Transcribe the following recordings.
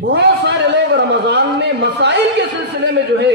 بہت سارے لوگ رمضان میں مسائل کے سلسلے میں جو ہے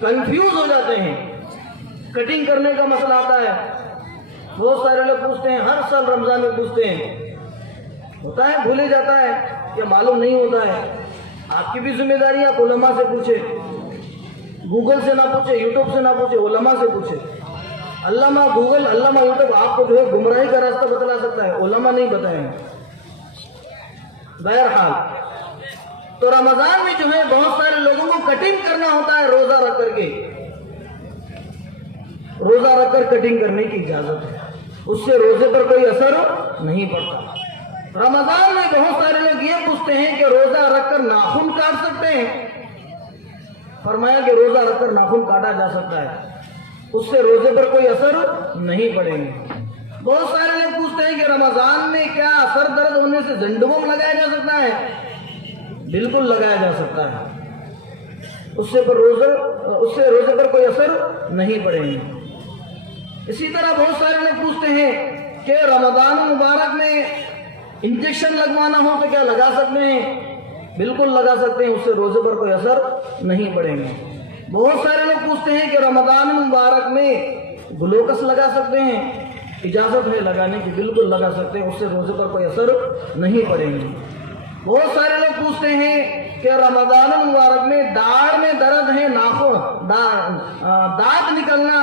کنفیوز ہو جاتے ہیں. کٹنگ کرنے کا مسئلہ آتا ہے, بہت سارے لوگ پوچھتے ہیں, ہر سال رمضان میں پوچھتے ہیں, ہوتا ہے بھولے جاتا ہے یا معلوم نہیں ہوتا ہے. آپ کی بھی ذمہ داری ہے, آپ علماء سے پوچھے, گوگل سے نہ پوچھے, یوٹیوب سے نہ پوچھے, علماء سے پوچھے. علامہ گوگل, علامہ یوٹیوب آپ کو جو ہے گمراہی کا راستہ بتلا سکتا ہے, علماء نہیں بتائیں گے. بہرحال تو رمضان میں جو ہے بہت سارے لوگوں کو کٹنگ کرنا ہوتا ہے روزہ رکھ کر کے. روزہ رکھ کر کٹنگ کرنے کی اجازت ہے, اس سے روزے پر کوئی اثر نہیں پڑتا. رمضان میں بہت سارے لوگ یہ پوچھتے ہیں کہ روزہ رکھ کر ناخن کاٹ سکتے ہیں. فرمایا کہ روزہ رکھ کر ناخن کاٹا جا سکتا ہے, اس سے روزے پر کوئی اثر نہیں پڑے گا. بہت سارے لوگ پوچھتے ہیں کہ رمضان میں کیا سر درد ہونے سے زنڈوم لگایا جا سکتا ہے؟ بالکل لگایا جا سکتا ہے, اس سے روزے پر کوئی اثر نہیں پڑے گا. اسی طرح بہت سارے لوگ پوچھتے ہیں کہ رمضان مبارک میں انجیکشن لگوانا ہو تو کیا لگا سکتے ہیں؟ بالکل لگا سکتے ہیں, اس سے روزے پر کوئی اثر نہیں پڑے گا. بہت سارے لوگ پوچھتے ہیں کہ رمضان مبارک میں گلوکس لگا سکتے ہیں؟ اجازت ہے لگانے کی, بالکل لگا سکتے ہیں, اس سے روزے پر کوئی اثر نہیں پڑے گا. بہت سارے لوگ پوچھتے ہیں کہ رمضان مبارک میں داڑھ میں درد ہے, ناخن دانت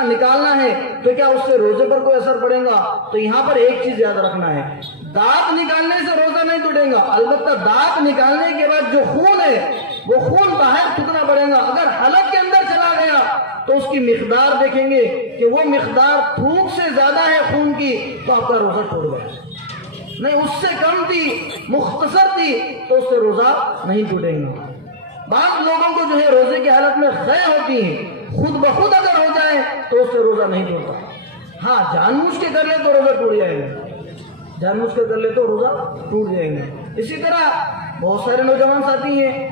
نکالنا ہے تو کیا اس سے روزے پر کوئی اثر پڑے گا؟ تو یہاں پر ایک چیز یاد رکھنا ہے, دانت نکالنے سے روزہ نہیں ٹوٹے گا, البتہ دانت نکالنے کے بعد جو خون ہے وہ خون باہر پھینکنا پڑے گا. اگر حلق کے اندر چلا گیا تو اس کی مقدار دیکھیں گے کہ وہ مقدار تھوک سے زیادہ ہے خون کی, تو آپ کا روزہ ٹوٹ گیا. نہیں, اس سے کم تھی, مختصر تھی, تو اس سے روزہ نہیں ٹوٹے گا. بعض لوگوں کو جو ہے روزے کی حالت میں خے ہوتی ہیں, خود بخود اگر ہو جائے تو اس سے روزہ نہیں ٹوٹتا. ہاں, جان بوجھ کے کر لے تو روزہ ٹوٹ جائے گا, جان بوجھ کے کر لے تو روزہ ٹوٹ جائے گا. اسی طرح بہت سارے نوجوان ساتھی ہیں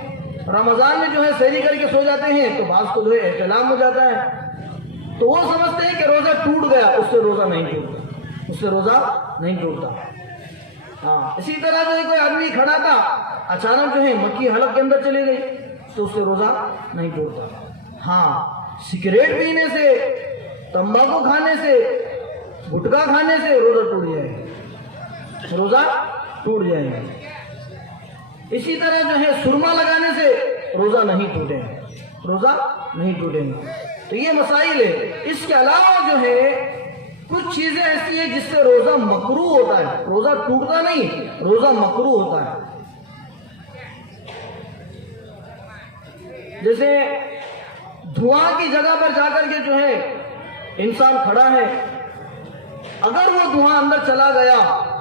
رمضان میں جو ہے سحری کر کے سو جاتے ہیں, تو بعض کو جو ہے احتلام ہو جاتا ہے, تو وہ سمجھتے ہیں کہ روزہ ٹوٹ گیا, اس سے روزہ نہیں ٹوٹتا, اس سے روزہ نہیں ٹوٹتا. ہاں, اسی طرح جو ہے کوئی آدمی کھڑا تھا, اچانک جو ہے مکھی حلق کے اندر چلی گئی, تو اس سے روزہ نہیں ٹوٹتا. ہاں, سگریٹ پینے سے, تمباکو کھانے سے, گٹکا کھانے سے روزہ ٹوٹ جائے گا, روزہ ٹوٹ جائے گا. اسی طرح جو ہے سرما لگانے سے روزہ نہیں ٹوٹے گا, روزہ نہیں ٹوٹے گا. تو یہ مسائل ہے. اس کے علاوہ جو ہے کچھ چیزیں ایسی ہیں جس سے روزہ مکروہ ہوتا ہے, روزہ ٹوٹتا نہیں, روزہ مکروہ ہوتا ہے. جیسے دھواں کی جگہ پر جا کر کے جو ہے انسان کھڑا ہے, اگر وہ دھواں اندر چلا گیا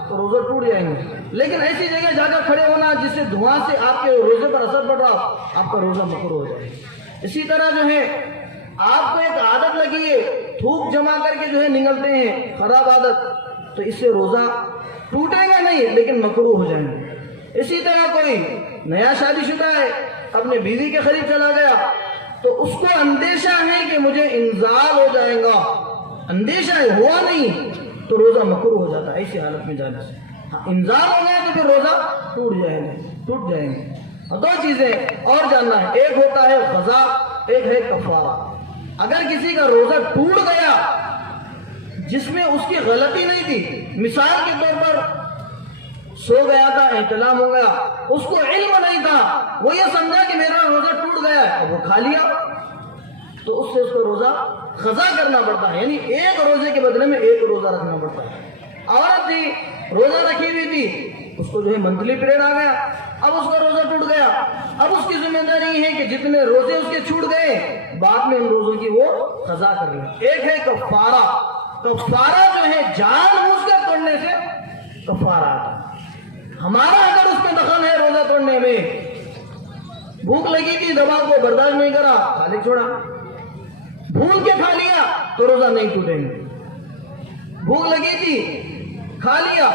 تو روزہ ٹوٹ جائیں گے. لیکن ایسی جگہ جا کر کھڑے ہونا جس سے دھواں سے آپ کے روزے پر اثر پڑ رہا, آپ کا روزہ مکروہ ہو جائے. اسی طرح جو ہے آپ کو ایک عادت لگی ہے, تھوک جمع کر کے جو ہے نگلتے ہیں, خراب عادت, تو اس سے روزہ ٹوٹے گا نہیں لیکن مکروہ ہو جائیں گے. اسی طرح کوئی نیا شادی شدہ ہے, اپنے بیوی کے قریب چلا گیا, تو اس کو اندیشہ ہے کہ مجھے انزال ہو جائے گا, اندیشہ ہے, ہوا نہیں, تو روزہ مکروہ ہو جاتا ہے ایسی حالت میں جانے سے. ہاں, انزال ہو گیا تو پھر روزہ ٹوٹ جائیں گے. اور دو چیزیں اور جاننا ہے, ایک ہوتا ہے قضا, ایک ہے کفارہ. اگر کسی کا روزہ ٹوٹ گیا جس میں اس کی غلطی نہیں تھی, مثال کے طور پر سو گیا تھا, احتلام ہو گیا, اس کو علم نہیں تھا, وہ یہ سمجھا کہ میرا روزہ ٹوٹ گیا ہے, اور وہ کھا لیا, تو اس سے اس کو روزہ قضا کرنا پڑتا ہے, یعنی ایک روزے کے بدلے میں ایک روزہ رکھنا پڑتا ہے. عورت تھی, روزہ رکھی ہوئی تھی, اس کو جو ہے منتھلی پیریڈ آ گیا, اب اس کا روزہ ٹوٹ گیا. اب اس کی ذمہ داری ہے کہ جتنے روزے اس کے چھوٹ گئے بعد میں ان روزوں کی وہ قضا کر لیں. ایک ہے کفارہ. کفارہ جو ہے جان بوجھ کر توڑنے سے کفارہ آتا ہے. ہمارا اگر اس میں دخل ہے روزہ توڑنے میں, بھوک لگی تھی, دوا کو برداشت نہیں کرا, کھانے چھوڑا, بھول کے کھا لیا تو روزہ نہیں ٹوٹے گا. بھوک لگی تھی, کھا لیا,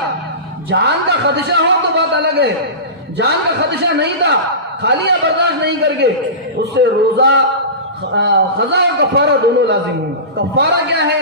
جان کا خدشہ ہو تو بات الگ ہے, جان کا خدشہ نہیں تھا, کھا لیا برداشت نہیں کر کے, اس سے روزہ قضا اور کفارہ دونوں لازم ہوں. کفارہ کیا ہے